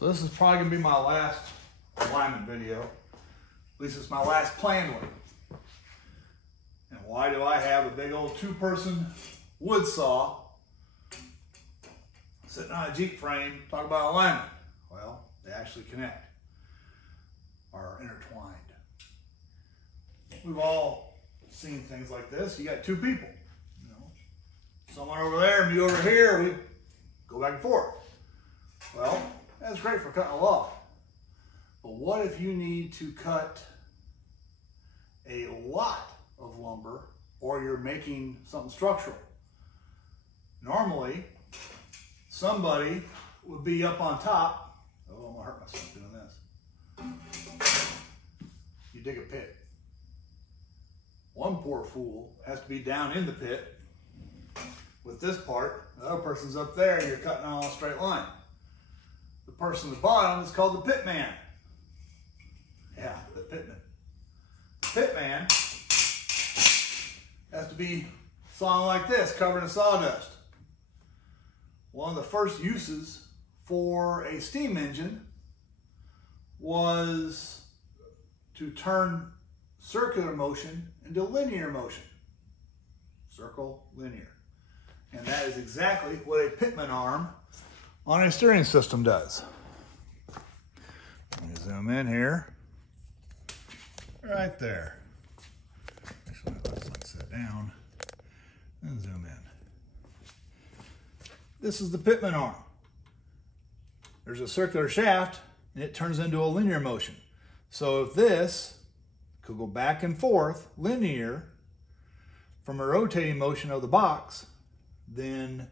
So this is probably gonna be my last alignment video. At least it's my last planned one. And why do I have a big old 2-person wood saw sitting on a Jeep frame? Talk about alignment. Well, they actually connect, are intertwined. We've all seen things like this. You got 2 people, you know, someone over there, me over here, we go back and forth. Well, that's great for cutting a log. But what if you need to cut a lot of lumber, or you're making something structural? Normally, somebody would be up on top. Oh, I'm gonna hurt myself doing this. You dig a pit. One poor fool has to be down in the pit with this part. The other person's up there, and you're cutting on a straight line. The person at the bottom is called the pit man. Yeah, the pitman. The pit man has to be sawing like this, covered in sawdust. One of the first uses for a steam engine was to turn circular motion into linear motion. Circle, linear. And that is exactly what a pitman arm on a steering system does. Let me zoom in here. Right there. Actually, let's sit down and zoom in. This is the pitman arm. There's a circular shaft, and it turns into a linear motion. So if this could go back and forth linear from a rotating motion of the box, then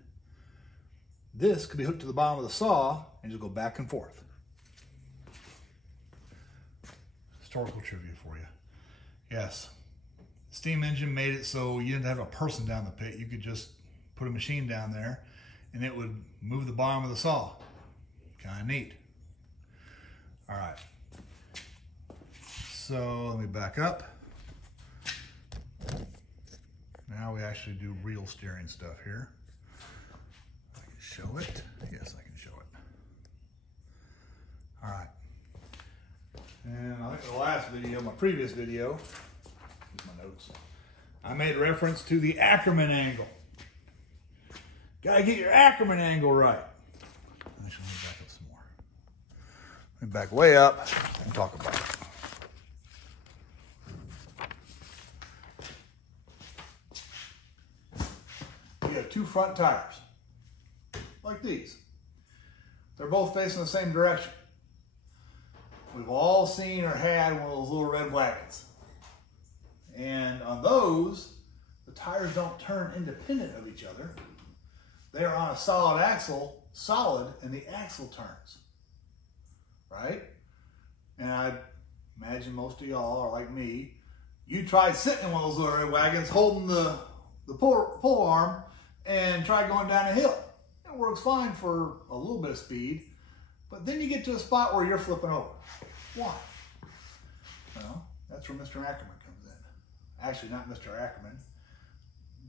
this could be hooked to the bottom of the saw and just go back and forth. Historical trivia for you. Yes, steam engine made it so you didn't have a person down the pit. You could just put a machine down there and it would move the bottom of the saw. Kind of neat. All right. So let me back up. Now we actually do real steering stuff here. I can show it. Yes, I can show it. All right. And I think the last video, my previous video, here's my notes, I made reference to the Ackerman angle. Gotta get your Ackerman angle right. Actually, let me back up some more. Let me back way up and talk about it. You have 2 front tires, like these. They're both facing the same direction. We've all seen or had one of those little red wagons. And on those, the tires don't turn independent of each other. They are on a solid axle, and the axle turns, right? And I imagine most of y'all are like me. You tried sitting in one of those little red wagons, holding the pull arm, and try going down a hill. It works fine for a little bit of speed, but then you get to a spot where you're flipping over. Why? Well, that's where Mr. Ackerman comes in. Actually, not Mr. Ackerman.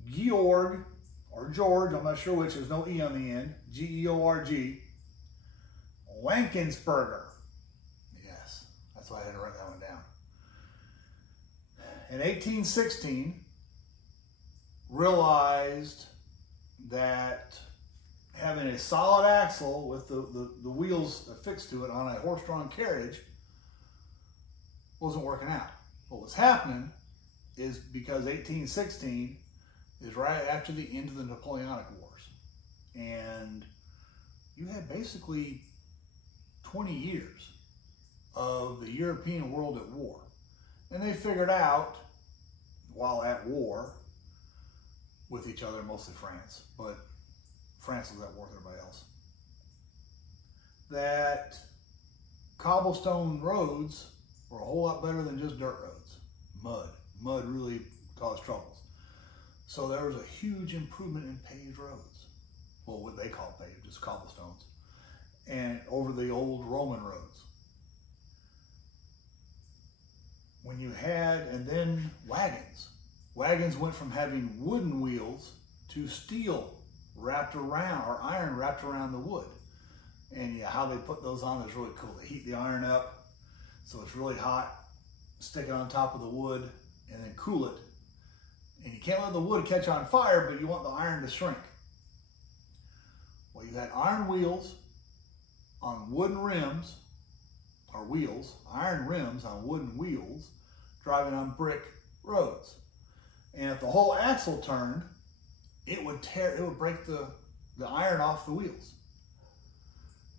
Georg, or George, I'm not sure which, there's no E on the end. G-E-O-R-G. Wankensperger. Yes, that's why I had to write that one down. In 1816, realized that having a solid axle with the wheels affixed to it on a horse-drawn carriage wasn't working out. What was happening is because 1816 is right after the end of the Napoleonic Wars. And you had basically 20 years of the European world at war. And they figured out, while at war with each other, mostly France, but France was at war with everybody else, that cobblestone roads were a whole lot better than just dirt roads. Mud really caused troubles. So there was a huge improvement in paved roads. Well, what they call paved, just cobblestones. And over the old Roman roads. When you had, and then wagons. Wagons went from having wooden wheels to steel wrapped around, or iron wrapped around the wood. And yeah, how they put those on is really cool. They heat the iron up so it's really hot, stick it on top of the wood, and then cool it. And you can't let the wood catch on fire, but you want the iron to shrink. Well, you had iron wheels on wooden rims, or wheels, iron rims on wooden wheels, driving on brick roads. And if the whole axle turned, it would break the iron off the wheels.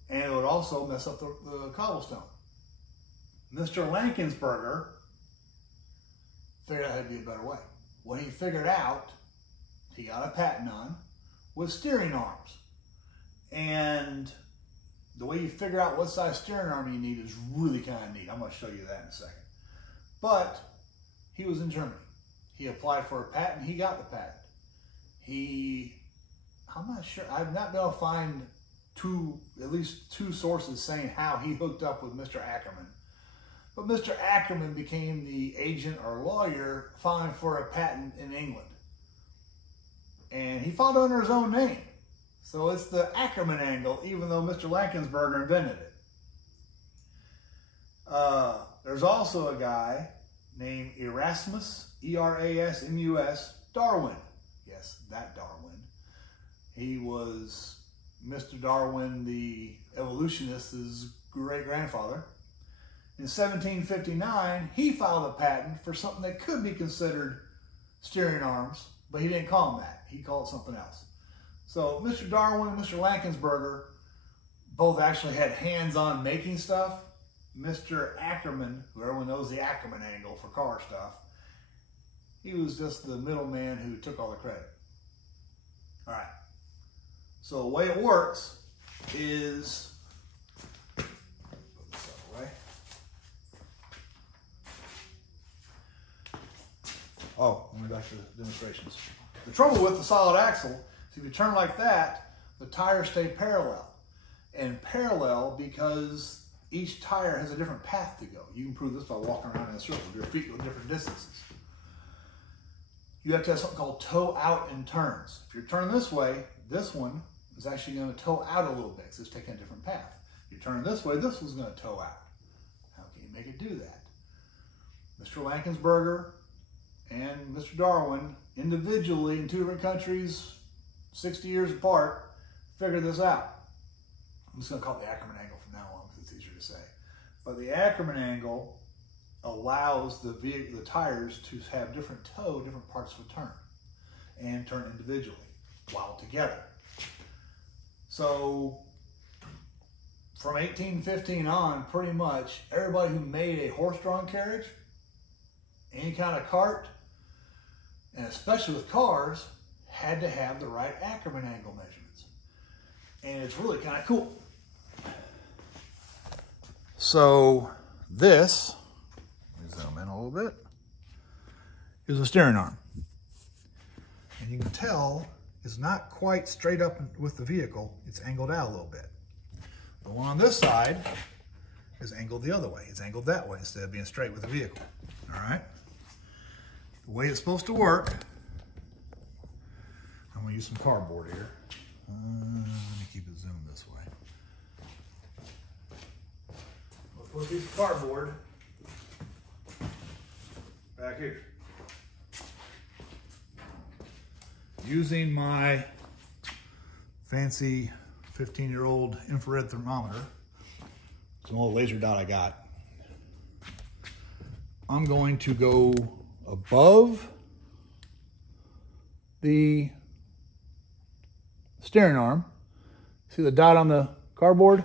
And it would also mess up the cobblestone. Mr. Lankensberger figured out how to be a better way. What he figured out, he got a patent on, was steering arms. And the way you figure out what size steering arm you need is really kind of neat. I'm going to show you that in a second. But he was in Germany. He applied for a patent. He got the patent. I'm not sure. I've not been able to find at least two sources saying how he hooked up with Mr. Ackerman. But Mr. Ackerman became the agent or lawyer filing for a patent in England. And he filed under his own name. So it's the Ackerman Angle, even though Mr. Lankensberger invented it. There's also a guy named Erasmus, E-R-A-S-M-U-S, Darwin. Yes, that Darwin. He was Mr. Darwin, the evolutionist's great-grandfather. In 1759, he filed a patent for something that could be considered steering arms, but he didn't call them that. He called it something else. So Mr. Darwin and Mr. Lankensberger both actually had hands-on making stuff. Mr. Ackerman, who everyone knows the Ackerman Angle for car stuff, he was just the middleman who took all the credit. All right. So the way it works is, put this out of the way. Oh, let me go back to the demonstrations. The trouble with the solid axle is if you turn like that, the tires stay parallel. And parallel because each tire has a different path to go. You can prove this by walking around in a circle. Your feet go different distances. You have to have something called toe out in turns. If you're turning this way, this one is actually going to toe out a little bit because it's taking a different path. If you turn this way, this one's going to toe out. How can you make it do that? Mr. Lankensberger and Mr. Darwin, individually in two different countries, 60 years apart, figured this out. I'm just going to call it the Ackerman Angle from now on because it's easier to say. But the Ackerman Angle allows the tires to have different parts of a turn and turn individually while together. So from 1815 on, pretty much everybody who made a horse-drawn carriage, any kind of cart, and especially with cars, had to have the right Ackerman Angle measurements. And it's really kind of cool. So this, let me zoom in a little bit, is a steering arm. And you can tell it's not quite straight up with the vehicle, it's angled out a little bit. The one on this side is angled the other way. It's angled that way instead of being straight with the vehicle. All right? The way it's supposed to work, I'm going to use some cardboard here. Let me keep it zoomed this way. Let's put a piece of cardboard back here. Using my fancy 15-year-old infrared thermometer, it's an old laser dot I got, I'm going to go above the steering arm. See the dot on the cardboard?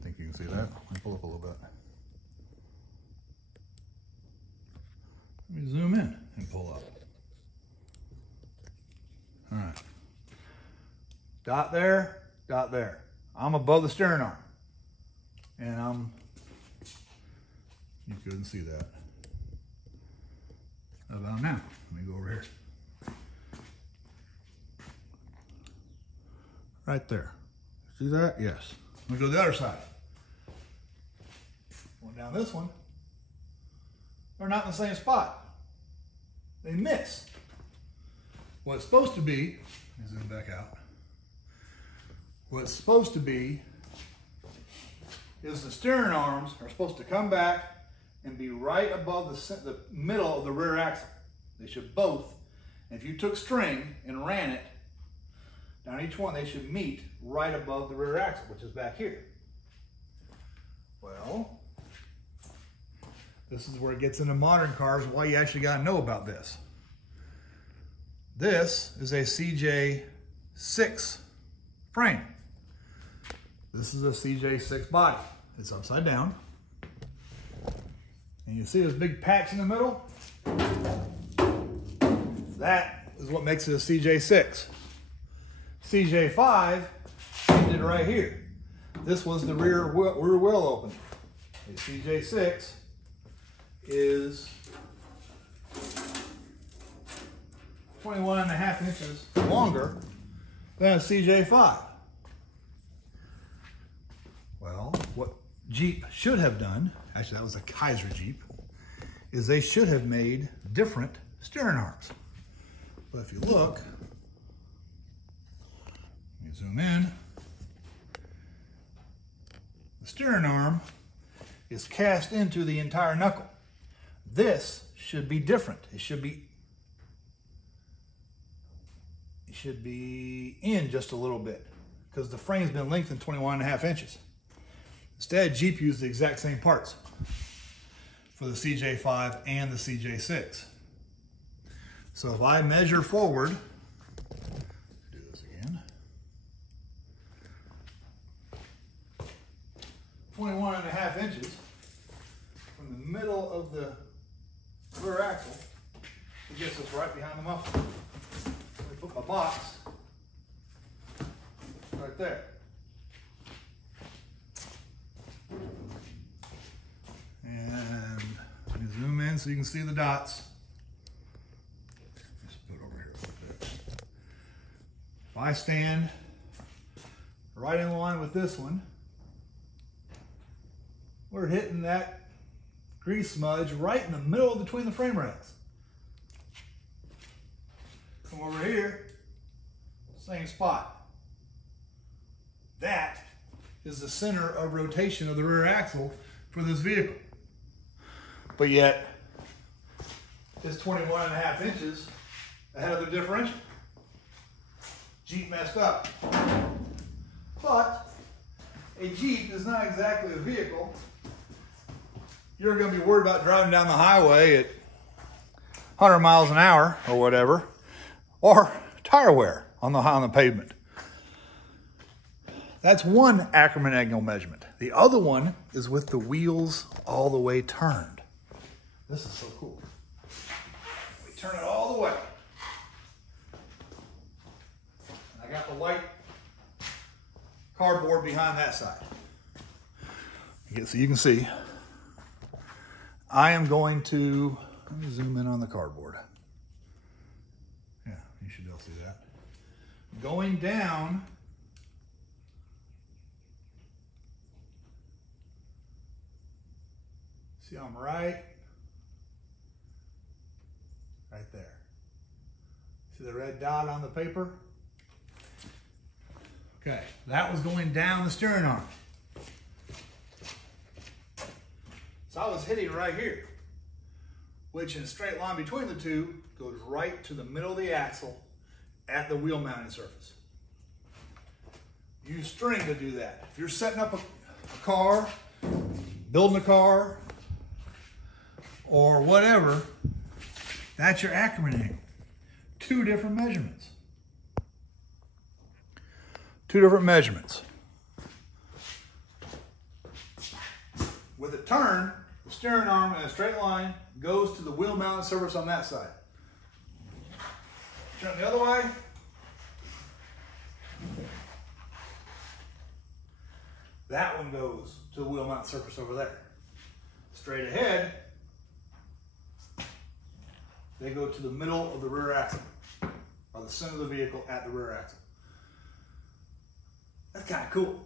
I think you can see that. Let me pull up a little bit. Let me zoom in and pull up. All right. Dot there, dot there. I'm above the steering arm. And you couldn't see that. How about now? Let me go over here. Right there. See that? Yes. Let me go to the other side. Going down this one. They're not in the same spot. They miss. What it's supposed to be, let me zoom back out. what it's supposed to be is the steering arms are supposed to come back and be right above the middle of the rear axle. They should both, and if you took string and ran it down each one, they should meet right above the rear axle, which is back here. Well, this is where it gets into modern cars, why you actually got to know about this. This is a CJ6 frame. This is a CJ6 body. It's upside down. And you see this big patch in the middle? That is what makes it a CJ6. CJ5 ended right here. This was the rear wheel opening. The CJ6 is 21.5 inches longer than a CJ5. Well, what Jeep should have done, actually that was a Kaiser Jeep, is they should have made different steering arms. But if you look, let me zoom in, the steering arm is cast into the entire knuckle. This should be different. It should be in just a little bit because the frame's been lengthened 21.5 inches. Instead, Jeep used the exact same parts for the CJ5 and the CJ6. So if I measure forward, do this again, 21.5 inches from the middle of the rear axle, it gets us right behind the muffler. Let me put my box right there. And let me zoom in so you can see the dots. Just put it over here a little bit. If I stand right in line with this one, we're hitting that grease smudge right in the middle between the frame rails. Come over here, same spot. That is the center of rotation of the rear axle for this vehicle. But yet, it's 21.5 inches ahead of the differential. Jeep messed up. But a Jeep is not exactly a vehicle you're going to be worried about driving down the highway at 100 miles an hour or whatever, or tire wear on the pavement. That's one Ackerman Angle measurement. The other one is with the wheels all the way turned. This is so cool. We turn it all the way. I got the white cardboard behind that side. So you can see, I am going to, let me zoom in on the cardboard. Yeah, you should be able to see that. Going down, see I'm right there. See the red dot on the paper? Okay, that was going down the steering arm. So I was hitting right here, which in a straight line between the two goes right to the middle of the axle at the wheel mounting surface. Use string to do that. If you're setting up a car, building a car, or whatever, that's your Ackerman angle. Two different measurements. Two different measurements. With a turn, the steering arm in a straight line goes to the wheel mounted surface on that side. Turn the other way. That one goes to the wheel mounted surface over there. Straight ahead, they go to the middle of the rear axle, or the center of the vehicle at the rear axle. That's kind of cool.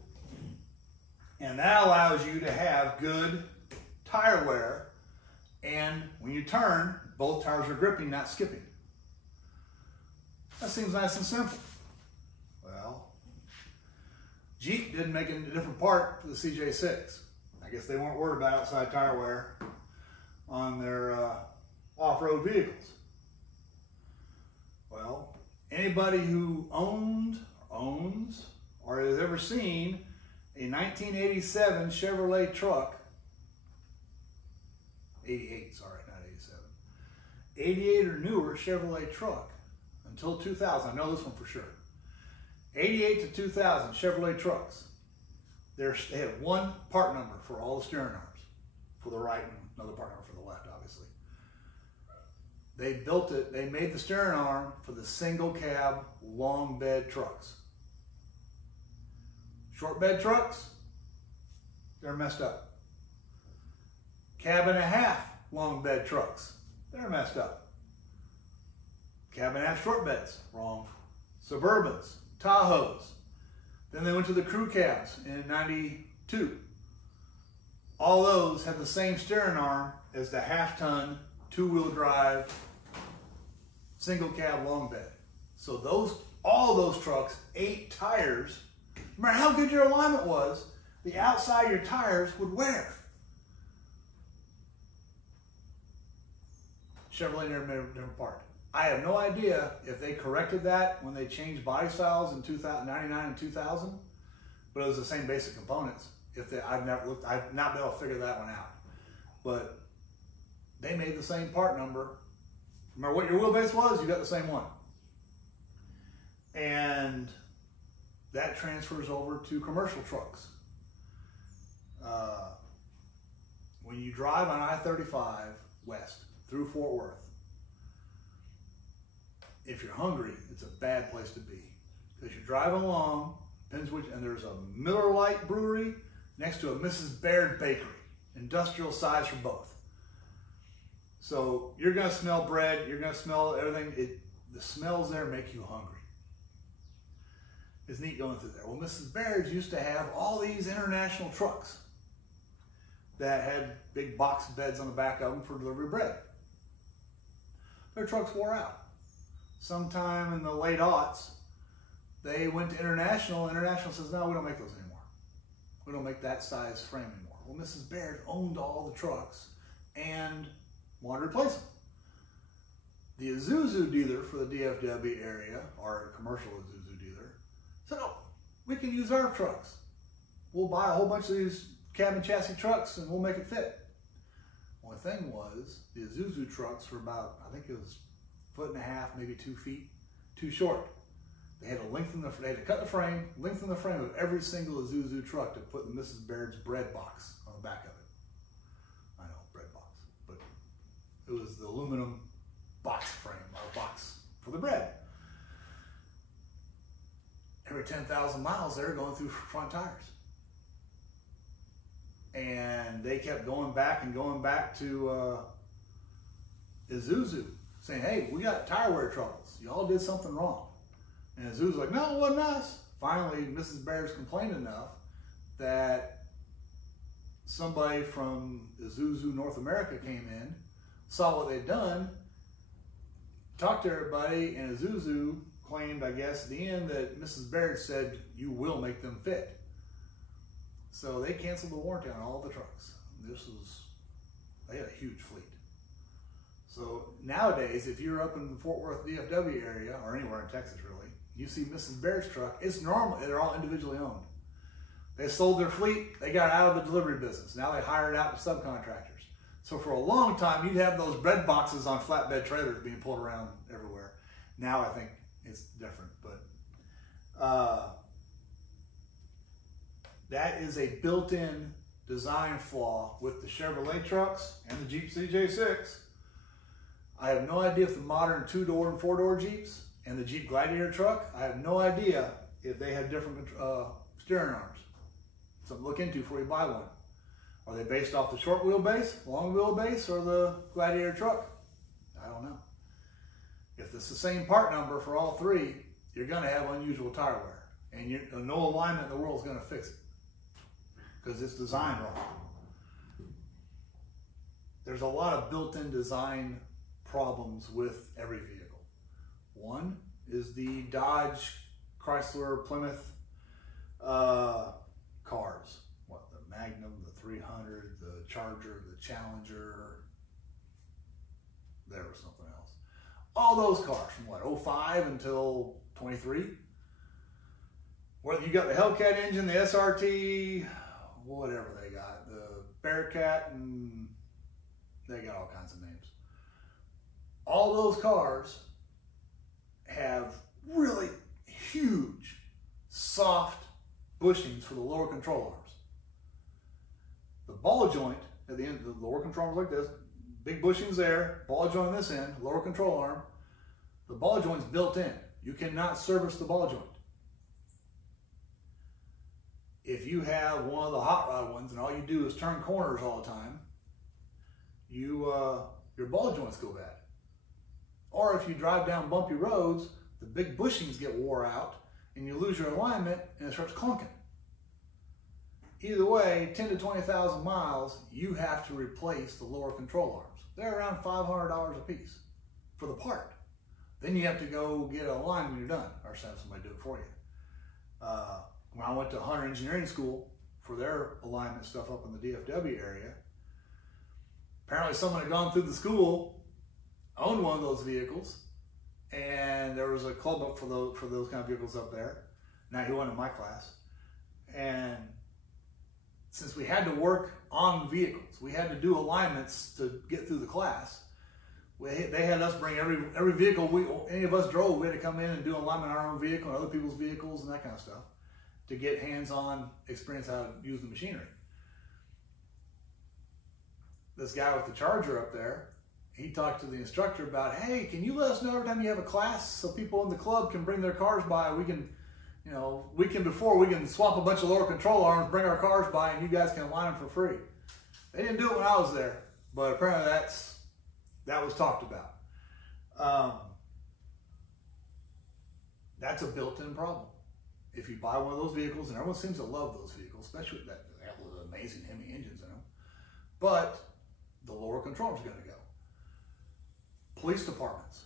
And that allows you to have good tire wear, and when you turn, both tires are gripping, not skipping. That seems nice and simple. Well, Jeep didn't make a different part for the CJ6. I guess they weren't worried about outside tire wear on their off-road vehicles. Well, anybody who owns, or has ever seen a 1987 Chevrolet truck, 88, sorry, not 87, 88 or newer Chevrolet truck until 2000, I know this one for sure, 88 to 2000 Chevrolet trucks, they had one part number for all the steering arms, for the right and another part number for the left, obviously. They built it, they made the steering arm for the single cab long bed trucks. Short bed trucks, they're messed up. Cab and a half long bed trucks, they're messed up. Cab and a half short beds, wrong. Suburbans, Tahoes. Then they went to the crew cabs in '92. All those have the same steering arm as the half-ton, two-wheel drive, single cab long bed. So all those trucks, 8 tires. Remember how good your alignment was, the outside of your tires would wear. Chevrolet never made a different part. I have no idea if they corrected that when they changed body styles in 99 and 2000, but it was the same basic components. I've not been able to figure that one out. But they made the same part number. Remember what your wheelbase was? You got the same one. And that transfers over to commercial trucks. When you drive on I-35 west through Fort Worth, if you're hungry, it's a bad place to be. Because you're driving along, and there's a Miller Lite brewery next to a Mrs. Baird bakery, industrial size for both. So you're gonna smell bread, you're gonna smell everything. The smells there make you hungry. It's neat going through there. Well, Mrs. Baird's used to have all these international trucks that had big box beds on the back of them for delivery bread. Their trucks wore out. Sometime in the late aughts, they went to International. International says, no, we don't make those anymore. We don't make that size frame anymore. Well, Mrs. Baird owned all the trucks and wanted to replace them. The Isuzu dealer for the DFW area, or a commercial Isuzu dealer, said, oh, we can use our trucks. We'll buy a whole bunch of these cabin chassis trucks and we'll make it fit. Well, the thing was, the Isuzu trucks were about, I think it was 1.5 feet, maybe 2 feet, too short. They had to cut the frame, lengthen the frame of every single Isuzu truck to put the Mrs. Baird's bread box on the back of it. I know, bread box, but it was the aluminum box frame, or box for the bread. Every 10,000 miles, they were going through front tires. And they kept going back to Isuzu, saying, hey, we got tire wear troubles. Y'all did something wrong. And Isuzu's like, no, it wasn't us. Finally, Mrs. Baird's complained enough that somebody from Isuzu North America came in, saw what they'd done, talked to everybody, and Isuzu claimed, I guess, at the end that Mrs. Baird said, you will make them fit. So they canceled the warranty on all the trucks. They had a huge fleet. So nowadays, if you're up in the Fort Worth DFW area, or anywhere in Texas really, you see Mrs. Baird's truck, it's normal, they're all individually owned. They sold their fleet, they got out of the delivery business. Now they hire it out to subcontractors. So for a long time, you'd have those bread boxes on flatbed trailers being pulled around everywhere. Now I think it's different, but that is a built-in design flaw with the Chevrolet trucks and the Jeep CJ6. I have no idea if the modern 2-door and 4-door Jeeps and the Jeep Gladiator truck, I have no idea if they have different steering arms. Something to look into before you buy one. Are they based off the short wheelbase, long wheelbase, or the Gladiator truck? I don't know. If it's the same part number for all three, you're going to have unusual tire wear. And no alignment in the world is going to fix it. Because it's designed wrong. There's a lot of built-in design problems with every vehicle. One is the Dodge, Chrysler, Plymouth Cars. What, the Magnum, the 300, the Charger, the Challenger. There was something else. All those cars from what, 05 until 23? Whether you got the Hellcat engine, the SRT, whatever they got, the Bearcat, and they got all kinds of names. All those cars have really huge, soft bushings for the lower control arms. The ball joint at the end, the lower control arms like this, big bushings there, ball joint on this end, lower control arm. The ball joint's built in. You cannot service the ball joint. If you have one of the hot rod ones and all you do is turn corners all the time, your ball joints go bad. Or if you drive down bumpy roads, the big bushings get wore out and you lose your alignment and it starts clunking. Either way, 10 to 20,000 miles, you have to replace the lower control arms. They're around $500 a piece for the part. Then you have to go get an alignment when you're done, or have somebody do it for you. When I went to Hunter Engineering School for their alignment stuff up in the DFW area, apparently someone had gone through the school, owned one of those vehicles, and there was a club up for those kind of vehicles up there. Now he went in my class. And since we had to work on vehicles, we had to do alignments to get through the class. They had us bring every vehicle any of us drove. We had to come in and do alignment on our own vehicle and other people's vehicles and that kind of stuff to get hands-on experience how to use the machinery. This guy with the Charger up there, he talked to the instructor about, hey, can you let us know every time you have a class so people in the club can bring their cars by? We can, weekend before, we can swap a bunch of lower control arms, bring our cars by, and you guys can align them for free. They didn't do it when I was there, but apparently that was talked about. That's a built-in problem. If you buy one of those vehicles, and everyone seems to love those vehicles, especially that they have those amazing Hemi engines in them, but the lower control arms are going to go. Police departments.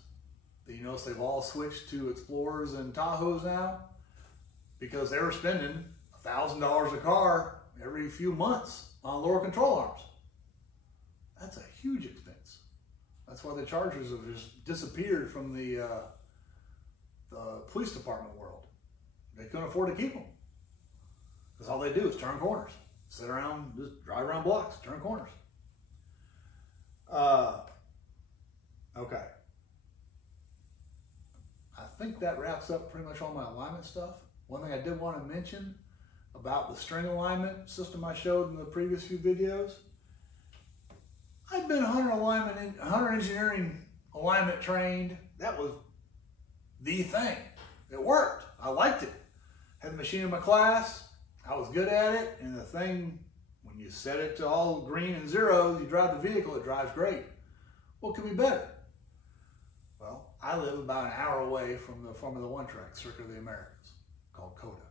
You notice they've all switched to Explorers and Tahoes now because they were spending $1,000 a car every few months on lower control arms. That's a huge expense. That's why the Chargers have just disappeared from the police department world. They couldn't afford to keep them because all they do is turn corners, sit around, just drive around blocks, turn corners. Okay. I think that wraps up pretty much all my alignment stuff. One thing I did want to mention about the string alignment system I showed in the previous few videos. I've been Hunter Engineering alignment trained. That was the thing. It worked. I liked it. Had the machine in my class. I was good at it. And the thing, when you set it to all green and zeros, you drive the vehicle, it drives great. What could be better? Well, I live about an hour away from the Formula One track, Circuit of the Americas, called COTA.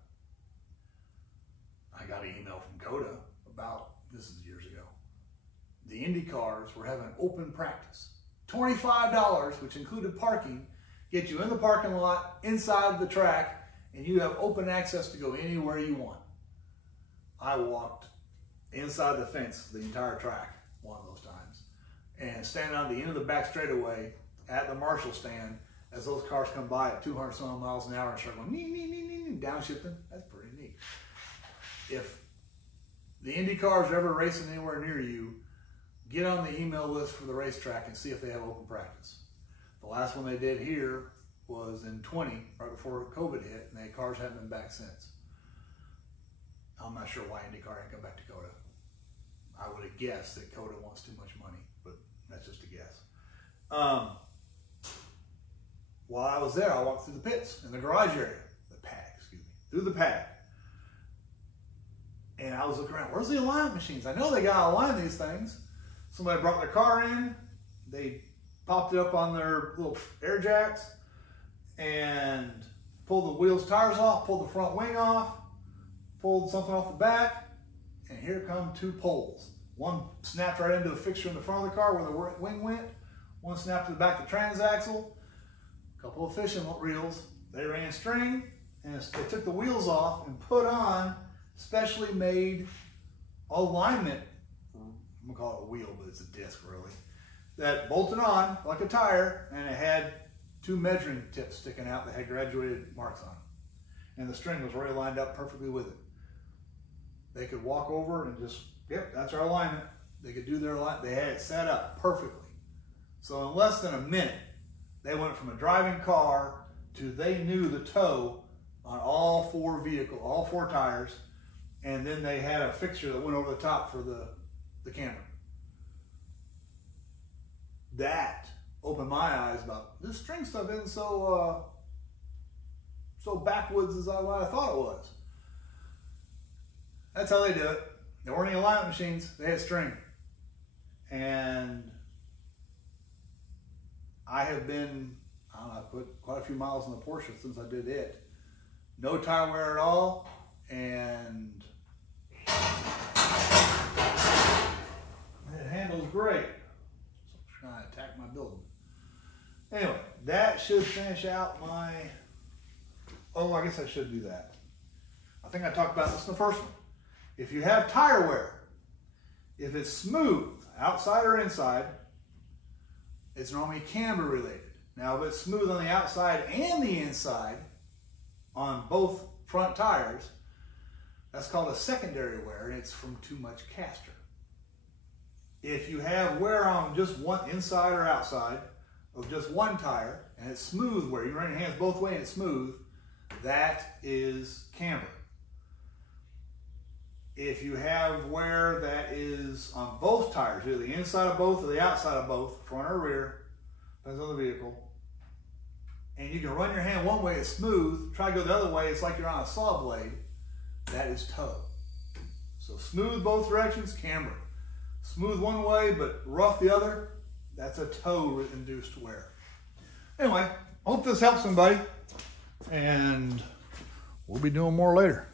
I got an email from COTA about, this is years ago, the Indy cars were having open practice. $25, which included parking, get you in the parking lot, inside the track, and you have open access to go anywhere you want. I walked inside the fence the entire track one of those times, and standing on the end of the back straightaway at the Marshall stand as those cars come by at 200 some miles an hour and start going, nee, nee, nee, nee, nee, downshifting. That's pretty neat. If the Indy cars are ever racing anywhere near you, get on the email list for the racetrack and see if they have open practice. The last one they did here was in 20, right before COVID hit, and the cars haven't been back since. I'm not sure why IndyCar ain't come back to COTA. I would have guessed that COTA wants too much money, but that's just a guess. While I was there, I walked through the pits in the garage area, through the pad. And I was looking around, where's the alignment machines? I know they gotta align these things. Somebody brought their car in, they popped it up on their little air jacks and pulled the wheels, tires off, pulled the front wing off, pulled something off the back, and here come two poles. One snapped right into the fixture in the front of the car where the wing went. One snapped to the back of the transaxle. A couple of fishing reels. They ran string, and they took the wheels off and put on specially made alignment, I'm gonna call it a wheel, but it's a disc really, that bolted on like a tire, and it had 2 measuring tips sticking out that had graduated marks on them. And the string was already lined up perfectly with it. They could walk over and just, yep, that's our alignment. They could do their alignment. They had it set up perfectly. So in less than a minute, they went from a driving car to they knew the toe on all 4 tires, and then they had a fixture that went over the top for the camera. That opened my eyes about this string stuff isn't so backwoods as I thought it was. That's how they do it. There weren't any alignment machines, they had string. And I have been, I don't know, I put quite a few miles on the Porsche since I did it. No tire wear at all, and it handles great. So I'm trying to attack my building. Anyway, that should finish out my, oh, I guess I should do that. I think I talked about this in the first one. If you have tire wear, if it's smooth, outside or inside, it's normally camber related. Now, if it's smooth on the outside and the inside, on both front tires, that's called a secondary wear, and it's from too much caster. If you have wear on just one inside or outside of just one tire, and it's smooth wear, you run your hands both ways and it's smooth, that is camber. If you have wear that is on both tires, either the inside of both or the outside of both, front or rear, depends on the vehicle, and you can run your hand one way, it's smooth, try to go the other way, it's like you're on a saw blade, that is toe. So smooth both directions, camber. Smooth one way, but rough the other, that's a toe-induced wear. Anyway, I hope this helps somebody, and we'll be doing more later.